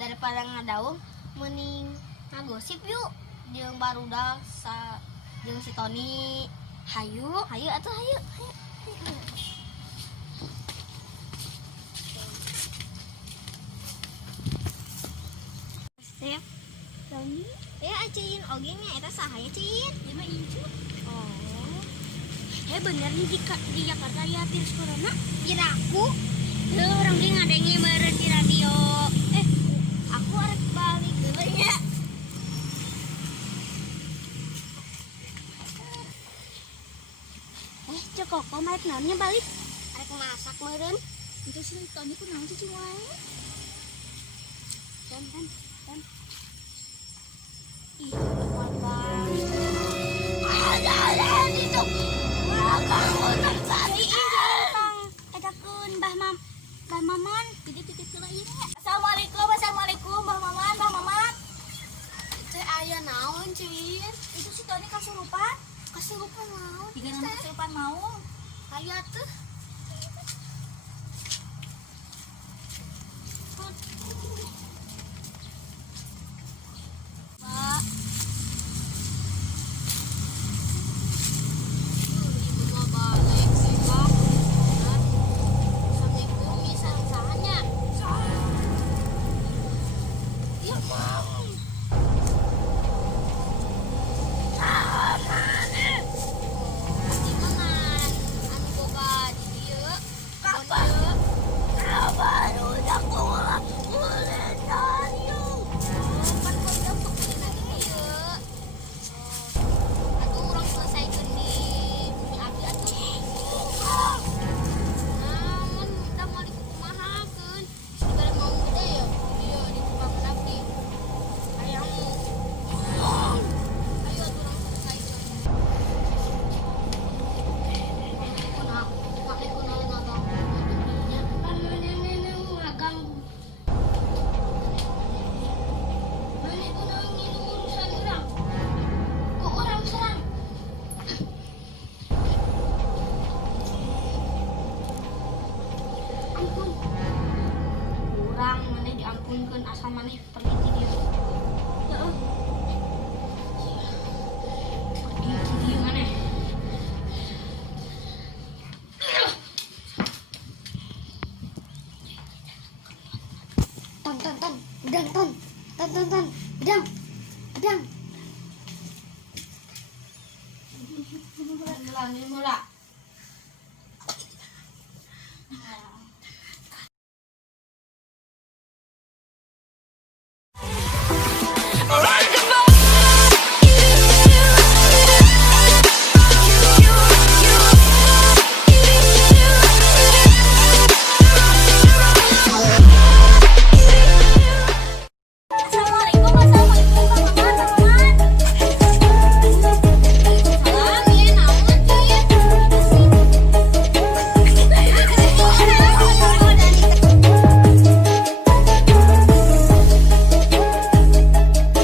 Daripada ngadaung mending ngagosip yuk jeung barudak jeung si Tony. Hayu atuh hayu. Sip. Tony acein oge nya eta saha ya Cin? Ieu mah Incu. Oh. Bener nih di Jakarta ya virus corona? Kiraku. Orang dia ngadenge meureun di radio. Aku arek balik dulu ya. Cok kok maik naonnya balik? Arek masak meureun. Itu si Tony ku naon cuci wae. Dan. Ih, kuat ada itu. Kamu nangkari. Edakeun Mbah Maman. Titip heula ieu nya. Assalamualaikum Mbah Maman. Teh aya naon, Cin? Itu si Tony kasurupan. Kasurupan naon? Digeuna kasurupan mau. Aya teh. Pak. Ibu mah balik sih, Pak. Assalamualaikum, saha-sahanya. Ya, Mam. Diampunkeun asal maneh pergi ti dieu. Heeh. Pergi ti dieu maneh. Ton. Bedang. Mula.